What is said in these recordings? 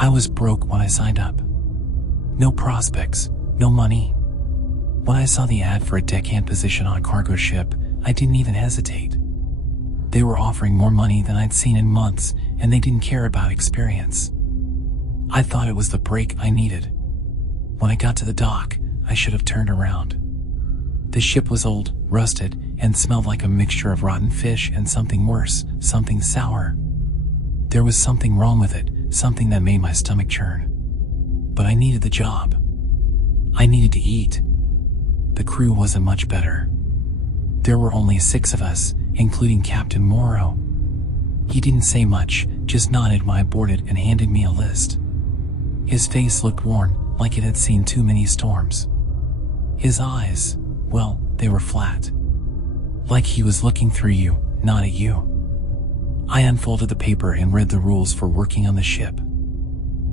I was broke when I signed up. No prospects, no money. When I saw the ad for a deckhand position on a cargo ship, I didn't even hesitate. They were offering more money than I'd seen in months, and they didn't care about experience. I thought it was the break I needed. When I got to the dock, I should have turned around. The ship was old, rusted, and smelled like a mixture of rotten fish and something worse, something sour. There was something wrong with it, something that made my stomach churn. But I needed the job. I needed to eat. The crew wasn't much better. There were only 6 of us, including Captain Morrow. He didn't say much, just nodded when I boarded and handed me a list. His face looked worn, like it had seen too many storms. His eyes, well, they were flat. Like he was looking through you, not at you. I unfolded the paper and read the rules for working on the ship.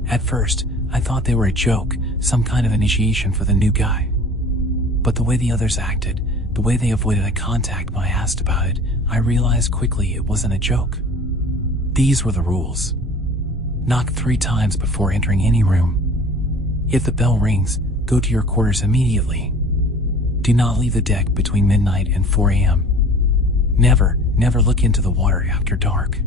At first, I thought they were a joke, some kind of initiation for the new guy. But the way the others acted, the way they avoided eye contact when I asked about it, I realized quickly it wasn't a joke. These were the rules. Knock 3 times before entering any room. If the bell rings, go to your quarters immediately. Do not leave the deck between midnight and 4 a.m. Never look into the water after dark.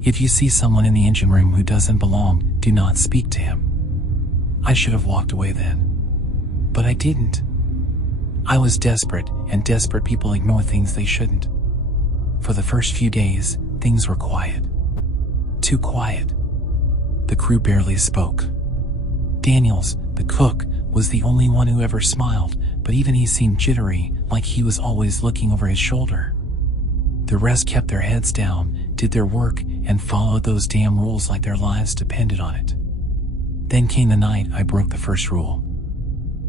If you see someone in the engine room who doesn't belong, do not speak to him. I should have walked away then. But I didn't. I was desperate, and desperate people ignore things they shouldn't. For the first few days, things were quiet. Too quiet. The crew barely spoke. Daniels, the cook, was the only one who ever smiled, but even he seemed jittery, like he was always looking over his shoulder. The rest kept their heads down, did their work, and followed those damn rules like their lives depended on it. Then came the night I broke the first rule.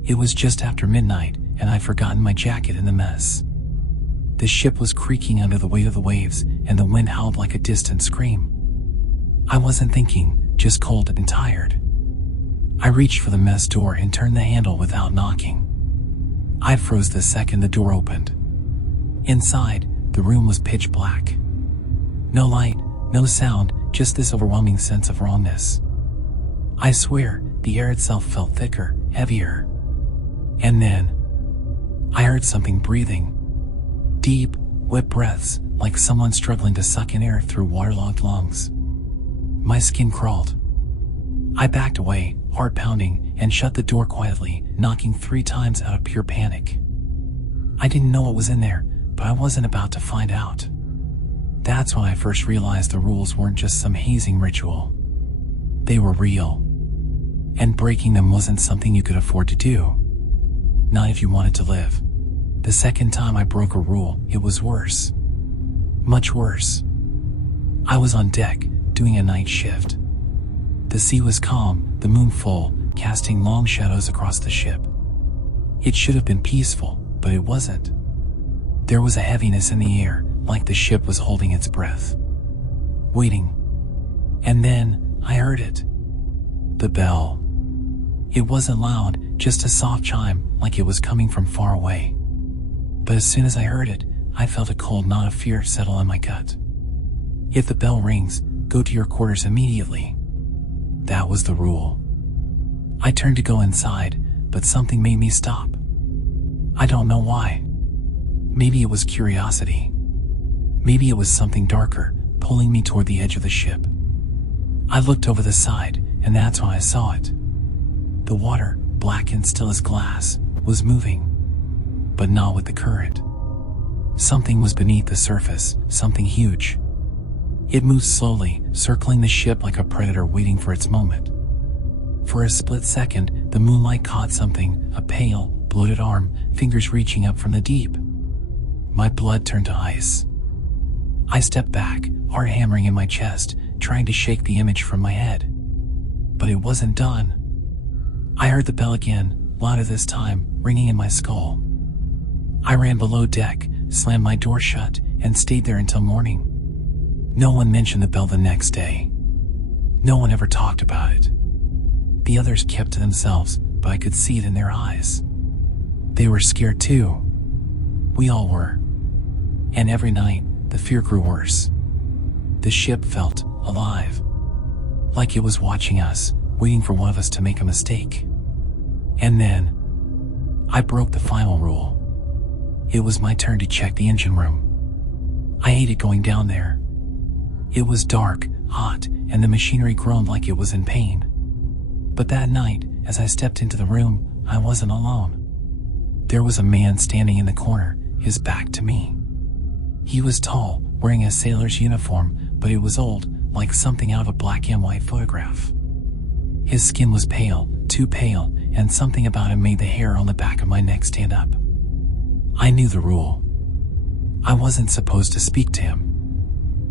It was just after midnight, and I'd forgotten my jacket in the mess. The ship was creaking under the weight of the waves, and the wind howled like a distant scream. I wasn't thinking, just cold and tired. I reached for the mess door and turned the handle without knocking. I froze the second the door opened. Inside, the room was pitch black. No light, no sound, just this overwhelming sense of wrongness. I swear, the air itself felt thicker, heavier. And then, I heard something breathing. Deep, wet breaths, like someone struggling to suck in air through waterlogged lungs. My skin crawled. I backed away, heart pounding, and shut the door quietly, knocking 3 times out of pure panic. I didn't know what was in there, but I wasn't about to find out. That's when I first realized the rules weren't just some hazing ritual. They were real. And breaking them wasn't something you could afford to do. Not if you wanted to live. The second time I broke a rule, it was worse. Much worse. I was on deck, doing a night shift. The sea was calm, the moon full, casting long shadows across the ship. It should have been peaceful, but it wasn't. There was a heaviness in the air, like the ship was holding its breath. Waiting. And then, I heard it. The bell. It wasn't loud, just a soft chime, like it was coming from far away. But as soon as I heard it, I felt a cold knot of fear settle in my gut. If the bell rings, go to your quarters immediately. That was the rule. I turned to go inside, but something made me stop. I don't know why. Maybe it was curiosity. Maybe it was something darker, pulling me toward the edge of the ship. I looked over the side, and that's when I saw it. The water, black and still as glass, was moving. But not with the current. Something was beneath the surface, something huge. It moved slowly, circling the ship like a predator waiting for its moment. For a split second, the moonlight caught something, a pale, bloated arm, fingers reaching up from the deep. My blood turned to ice. I stepped back, heart hammering in my chest, trying to shake the image from my head. But it wasn't done. I heard the bell again, louder this time, ringing in my skull. I ran below deck, slammed my door shut, and stayed there until morning. No one mentioned the bell the next day. No one ever talked about it. The others kept to themselves, but I could see it in their eyes. They were scared too. We all were. And every night, the fear grew worse. The ship felt alive. like it was watching us, waiting for one of us to make a mistake. And then, I broke the final rule. It was my turn to check the engine room. I hated going down there. It was dark, hot, and the machinery groaned like it was in pain. But that night, as I stepped into the room, I wasn't alone. There was a man standing in the corner, his back to me. He was tall, wearing a sailor's uniform, but it was old, like something out of a black and white photograph. His skin was pale, too pale, and something about him made the hair on the back of my neck stand up. I knew the rule. I wasn't supposed to speak to him.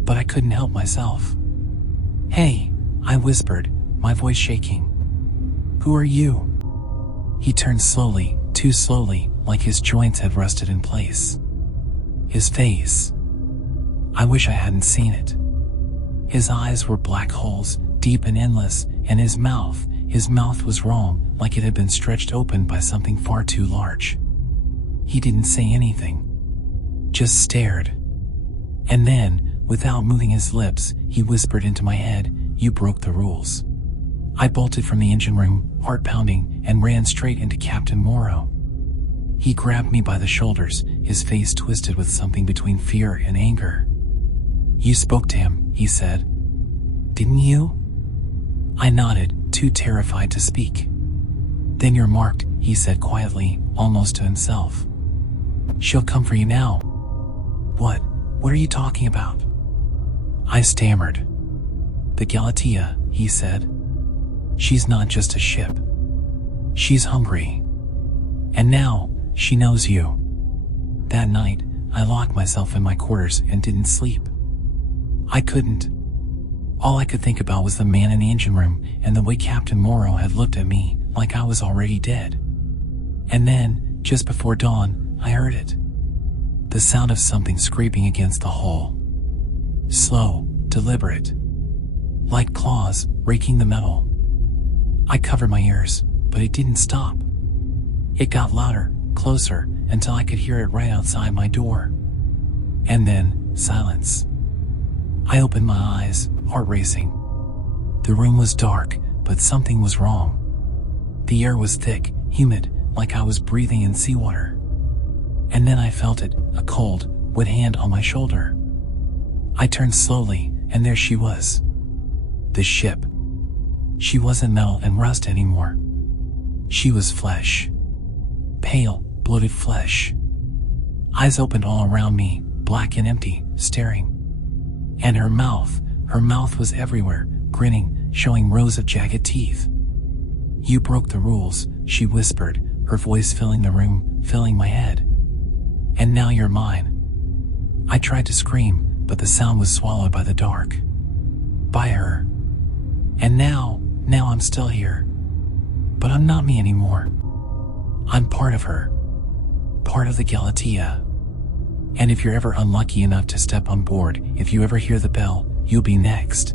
But I couldn't help myself. "Hey," I whispered, my voice shaking. "Who are you?" He turned slowly, too slowly, like his joints had rusted in place. His face. I wish I hadn't seen it. His eyes were black holes, deep and endless, and his mouth was wrong, like it had been stretched open by something far too large. He didn't say anything. Just stared. And then, without moving his lips, he whispered into my head, "You broke the rules." I bolted from the engine room, heart pounding, and ran straight into Captain Morrow. He grabbed me by the shoulders, his face twisted with something between fear and anger. "You spoke to him," he said. "Didn't you?" I nodded, too terrified to speak. "Then you're marked," he said quietly, almost to himself. "She'll come for you now." What are you talking about?" I stammered. "The Galatea," he said. "She's not just a ship. She's hungry. And now, she knows you." That night, I locked myself in my quarters and didn't sleep. I couldn't. All I could think about was the man in the engine room and the way Captain Morrow had looked at me like I was already dead. And then, just before dawn, I heard it. The sound of something scraping against the hull. Slow, deliberate. Like claws, raking the metal. I covered my ears, but it didn't stop. It got louder, closer, until I could hear it right outside my door. And then, silence. I opened my eyes, heart racing. The room was dark, but something was wrong. The air was thick, humid, like I was breathing in seawater. And then I felt it, a cold, wet hand on my shoulder. I turned slowly, and there she was. The ship. She wasn't metal and rust anymore. She was flesh. Pale, bloated flesh. Eyes opened all around me, black and empty, staring. And her mouth was everywhere, grinning, showing rows of jagged teeth. "You broke the rules," she whispered, her voice filling the room, filling my head. "And now you're mine." I tried to scream, but the sound was swallowed by the dark. By her. And now I'm still here. But I'm not me anymore. I'm part of her. Part of the Galatea. And if you're ever unlucky enough to step on board, if you ever hear the bell, you'll be next.